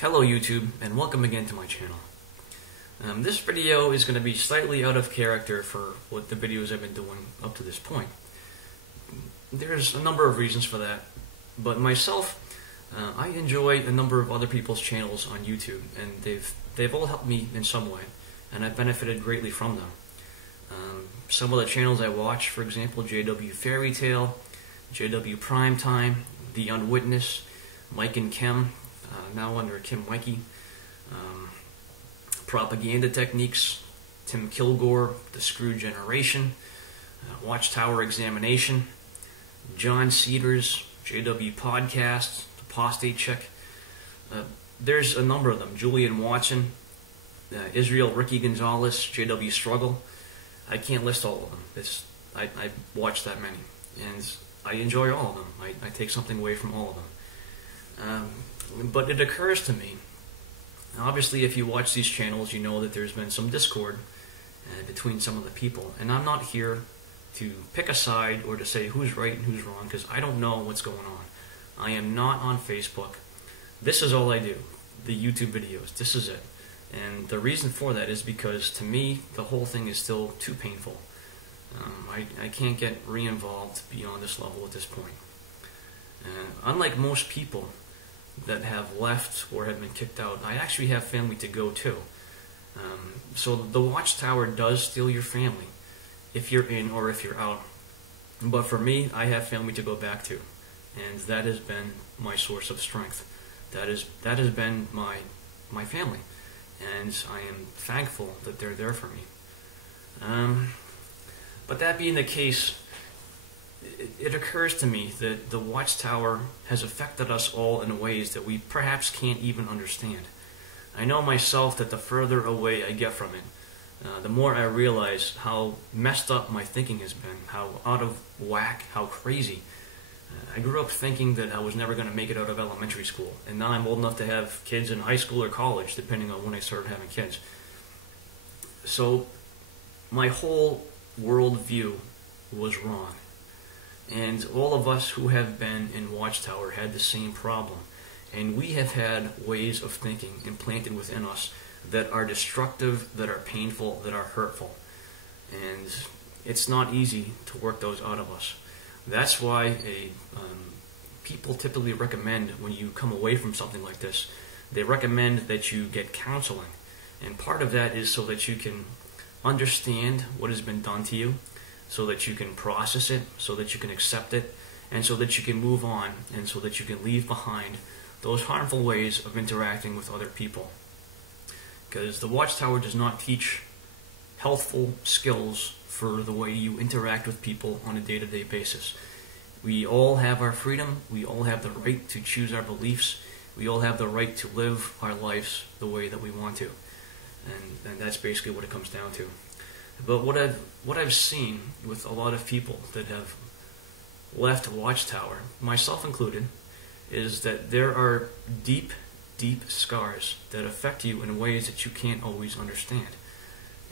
Hello YouTube, and welcome again to my channel. This video is going to be slightly out of character for what the videos I've been doing up to this point. There's a number of reasons for that, but myself, I enjoy a number of other people's channels on YouTube, and they've all helped me in some way, and I've benefited greatly from them. Some of the channels I watch, for example, JW Fairy Tale, JW Primetime, The Unwitness, Mike and Kim, now under Kim Mikey, Propaganda Techniques, Tim Kilgore, The Screw Generation, Watchtower Examination, John Cedars, JW Podcasts, Apostate Check. There's a number of them. Julian Watson, Israel Ricky Gonzalez, JW Struggle. I can't list all of them. I watch that many, and I enjoy all of them. I take something away from all of them. But it occurs to me, obviously if you watch these channels, you know that there's been some discord between some of the people. And I'm not here to pick a side or to say who's right and who's wrong, because I don't know what's going on. I am not on Facebook. This is all I do, the YouTube videos. This is it. And the reason for that is because, to me, the whole thing is still too painful. I can't get re-involved beyond this level at this point. Unlike most people that have left or have been kicked out, I actually have family to go to. So the Watchtower does steal your family, if you're in or if you're out. But for me, I have family to go back to, and that has been my source of strength. That has been my family, and I am thankful that they're there for me. But that being the case, it occurs to me that the Watchtower has affected us all in ways that we perhaps can't even understand. I know myself that the further away I get from it, the more I realize how messed up my thinking has been, how out of whack, how crazy. I grew up thinking that I was never going to make it out of elementary school, and now I'm old enough to have kids in high school or college, depending on when I started having kids. So my whole worldview was wrong. And all of us who have been in Watchtower had the same problem. And we have had ways of thinking implanted within us that are destructive, that are painful, that are hurtful. And it's not easy to work those out of us. That's why people typically recommend, when you come away from something like this, they recommend that you get counseling. And part of that is so that you can understand what has been done to you, so that you can process it, so that you can accept it, and so that you can move on, and so that you can leave behind those harmful ways of interacting with other people. Because the Watchtower does not teach healthful skills for the way you interact with people on a day-to-day basis. We all have our freedom, we all have the right to choose our beliefs, we all have the right to live our lives the way that we want to. And that's basically what it comes down to. But what I've seen with a lot of people that have left Watchtower, myself included, is that there are deep, deep scars that affect you in ways that you can't always understand.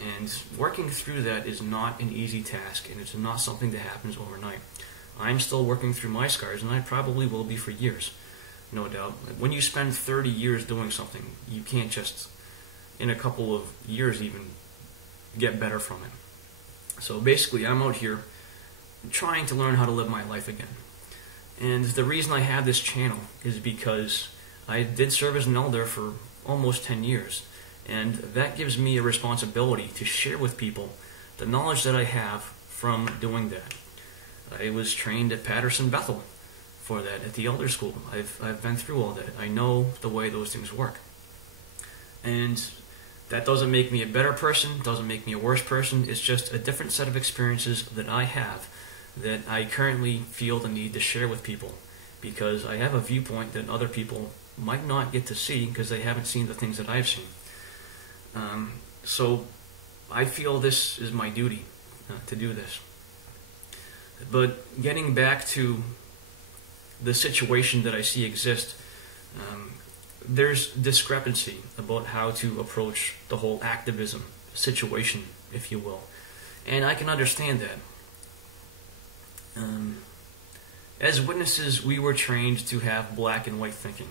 And working through that is not an easy task, and it's not something that happens overnight. I'm still working through my scars, and I probably will be for years, no doubt. When you spend 30 years doing something, you can't just, in a couple of years even, get better from it. So basically, I'm out here trying to learn how to live my life again. And the reason I have this channel is because I did serve as an elder for almost 10 years. And that gives me a responsibility to share with people the knowledge that I have from doing that. I was trained at Patterson Bethel for that, at the elder school. I've been through all that. I know the way those things work. And that doesn't make me a better person, doesn't make me a worse person. It's just a different set of experiences that I have that I currently feel the need to share with people, because I have a viewpoint that other people might not get to see because they haven't seen the things that I've seen. So I feel this is my duty to do this. But getting back to the situation that I see exist, there's discrepancy about how to approach the whole activism situation, if you will. And I can understand that. As witnesses, we were trained to have black and white thinking.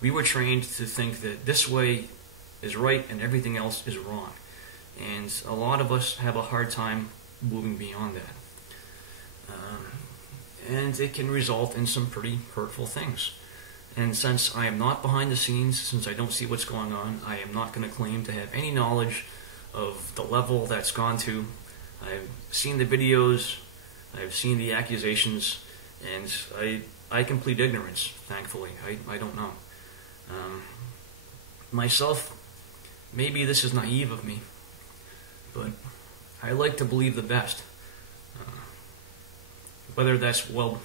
We were trained to think that this way is right and everything else is wrong. And a lot of us have a hard time moving beyond that. And it can result in some pretty hurtful things. And since I am not behind the scenes, since I don't see what's going on, I am not going to claim to have any knowledge of the level that's gone to. I've seen the videos, I've seen the accusations, and I can plead ignorance, thankfully. I don't know. Myself, maybe this is naive of me, but I like to believe the best. Whether that's, well,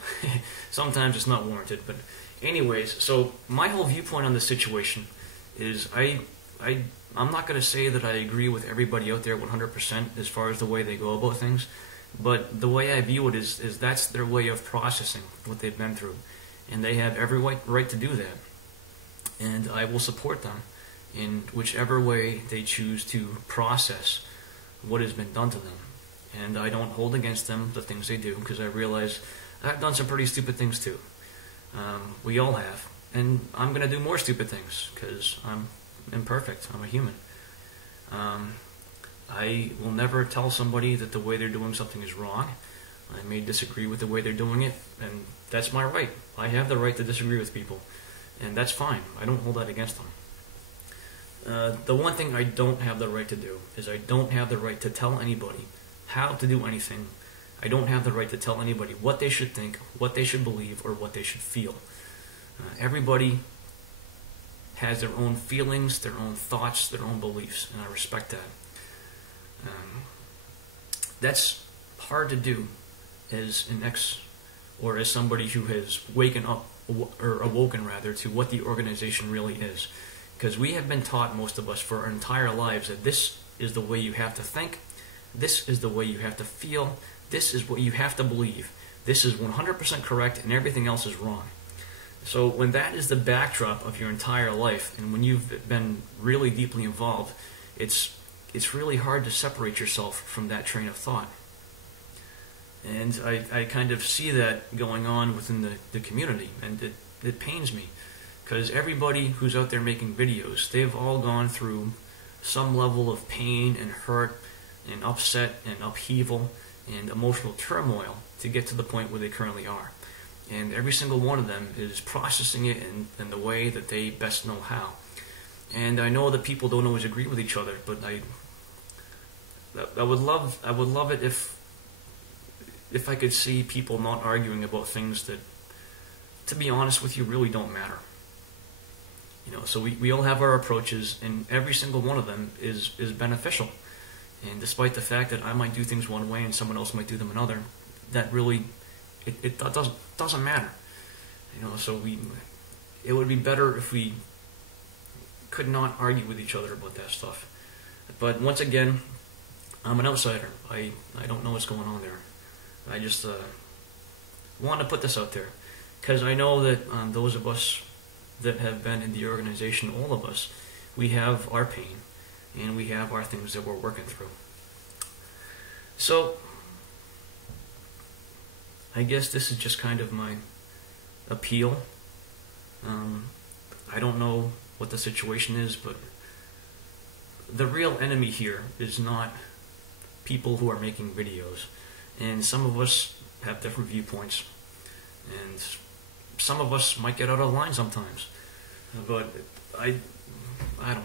sometimes it's not warranted, but anyways, so my whole viewpoint on the situation is I'm not going to say that I agree with everybody out there 100% as far as the way they go about things, but the way I view it is that's their way of processing what they've been through, and they have every right to do that, and I will support them in whichever way they choose to process what has been done to them. And I don't hold against them the things they do, because I realize I've done some pretty stupid things too. We all have. And I'm going to do more stupid things, because I'm imperfect. I'm a human. I will never tell somebody that the way they're doing something is wrong. I may disagree with the way they're doing it, and that's my right. I have the right to disagree with people, and that's fine. I don't hold that against them. The one thing I don't have the right to do is I don't have the right to tell anybody how to do anything. I don't have the right to tell anybody what they should think, what they should believe, or what they should feel. Everybody has their own feelings, their own thoughts, their own beliefs, and I respect that. That's hard to do as an or as somebody who has awoken rather to what the organization really is. Because we have been taught, most of us, for our entire lives, that this is the way you have to think, this is the way you have to feel, this is what you have to believe, this is 100% correct, and everything else is wrong. So when that is the backdrop of your entire life, and when you've been really deeply involved, it's really hard to separate yourself from that train of thought. And I kind of see that going on within the community, and it pains me. Because everybody who's out there making videos, they've all gone through some level of pain and hurt and upset and upheaval and emotional turmoil to get to the point where they currently are. And every single one of them is processing it in the way that they best know how. And I know that people don't always agree with each other, but I would love it if I could see people not arguing about things that, to be honest with you, really don't matter. You know, so we all have our approaches, and every single one of them is beneficial. And despite the fact that I might do things one way and someone else might do them another, that really it doesn't matter. You know, so it would be better if we could not argue with each other about that stuff. But once again, I'm an outsider. I don't know what's going on there. I just want to put this out there, because I know that those of us that have been in the organization, all of us, we have our pain, and we have our things that we're working through. So, I guess this is just kind of my appeal. I don't know what the situation is, but the real enemy here is not people who are making videos. And some of us have different viewpoints, and some of us might get out of line sometimes. But I don't know.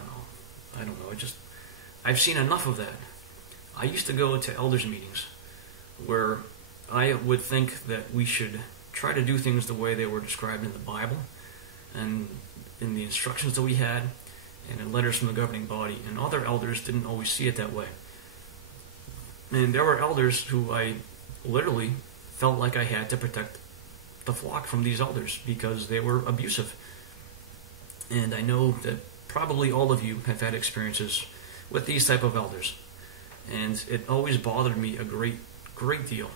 I've seen enough of that. I used to go to elders meetings where I would think that we should try to do things the way they were described in the Bible and in the instructions that we had and in letters from the governing body, and other elders didn't always see it that way. And there were elders who I literally felt like I had to protect the flock from these elders because they were abusive. And I know that probably all of you have had experiences with these type of elders. And it always bothered me a great deal.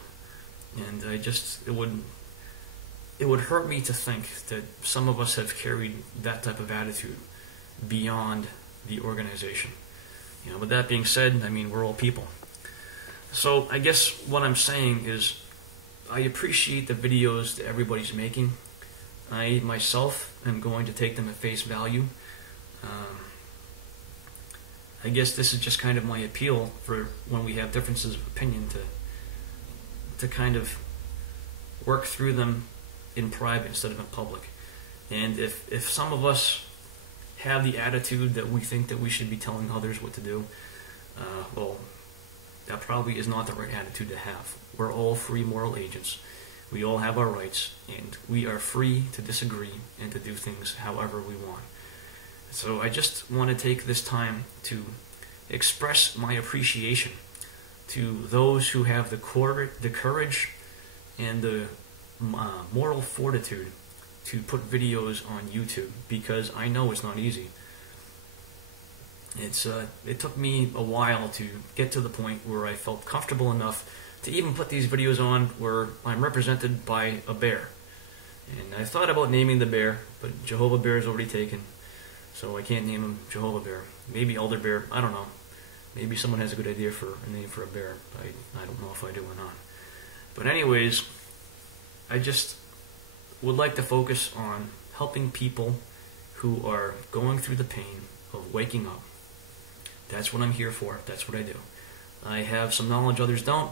And it would hurt me to think that some of us have carried that type of attitude beyond the organization. You know, with that being said, I mean, we're all people. So I guess what I'm saying is I appreciate the videos that everybody's making. I myself am going to take them at face value. I guess this is just kind of my appeal for when we have differences of opinion to kind of work through them in private instead of in public. And if some of us have the attitude that we think that we should be telling others what to do, well, that probably is not the right attitude to have. We're all free moral agents. We all have our rights, and we are free to disagree and to do things however we want. So I just want to take this time to express my appreciation to those who have the courage and the moral fortitude to put videos on YouTube, because I know it's not easy. It took me a while to get to the point where I felt comfortable enough to even put these videos on where I'm represented by a bear. And I thought about naming the bear, but Jehovah Bear is already taken, so I can't name him Jehovah Bear. Maybe Elder Bear, I don't know. Maybe someone has a good idea for a name for a bear. I don't know if I do or not. But anyways, I just would like to focus on helping people who are going through the pain of waking up. That's what I'm here for. That's what I do. I have some knowledge others don't.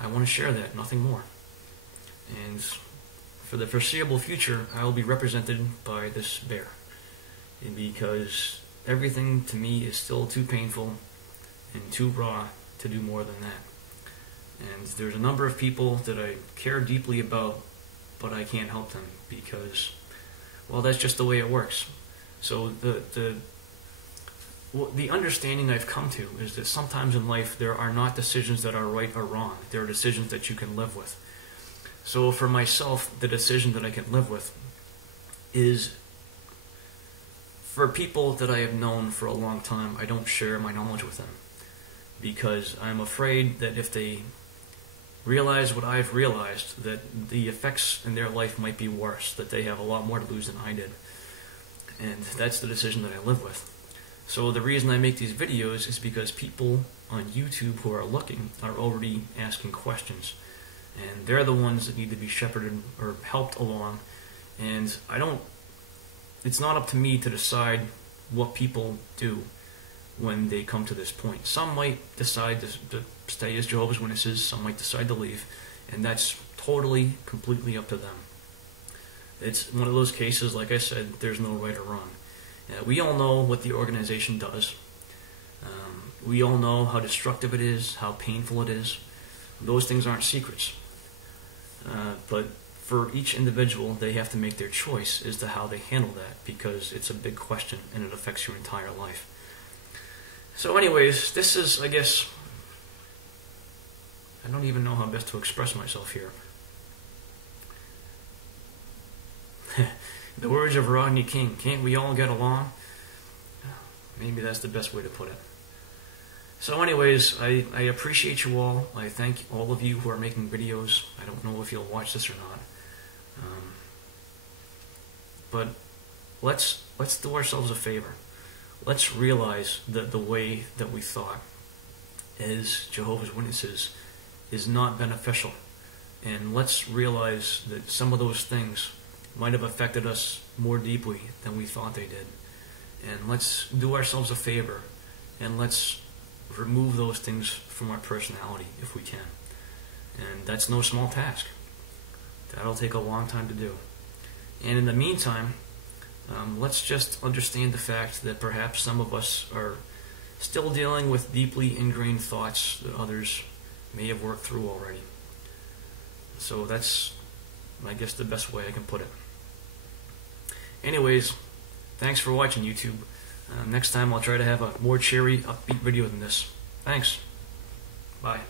I want to share that, nothing more. And for the foreseeable future, I will be represented by this bear. And because everything to me is still too painful and too raw to do more than that. And there's a number of people that I care deeply about, but I can't help them because, well, that's just the way it works. So the understanding I've come to is that sometimes in life there are not decisions that are right or wrong. There are decisions that you can live with. So for myself, the decision that I can live with is for people that I have known for a long time. I don't share my knowledge with them because I'm afraid that if they realize what I've realized, that the effects in their life might be worse, that they have a lot more to lose than I did. And that's the decision that I live with. So the reason I make these videos is because people on YouTube who are looking are already asking questions. And they're the ones that need to be shepherded or helped along. And it's not up to me to decide what people do when they come to this point. Some might decide to stay as Jehovah's Witnesses, some might decide to leave, and that's totally, completely up to them. It's one of those cases, like I said, there's no right or wrong. We all know what the organization does. We all know how destructive it is, how painful it is. Those things aren't secrets. But for each individual, they have to make their choice as to how they handle that, because it's a big question and it affects your entire life. So anyways, this is, I guess, I don't even know how best to express myself here. The words of Rodney King, can't we all get along? Maybe that's the best way to put it. So anyways, I appreciate you all. I thank all of you who are making videos. I don't know if you'll watch this or not. But let's do ourselves a favor. Let's realize that the way that we thought as Jehovah's Witnesses is not beneficial. And let's realize that some of those things might have affected us more deeply than we thought they did. And let's do ourselves a favor and let's remove those things from our personality if we can. And that's no small task. That'll take a long time to do. And in the meantime, let's just understand the fact that perhaps some of us are still dealing with deeply ingrained thoughts that others may have worked through already. So that's, I guess, the best way I can put it. Anyways, thanks for watching, YouTube. Next time I'll try to have a more cheery, upbeat video than this. Thanks. Bye.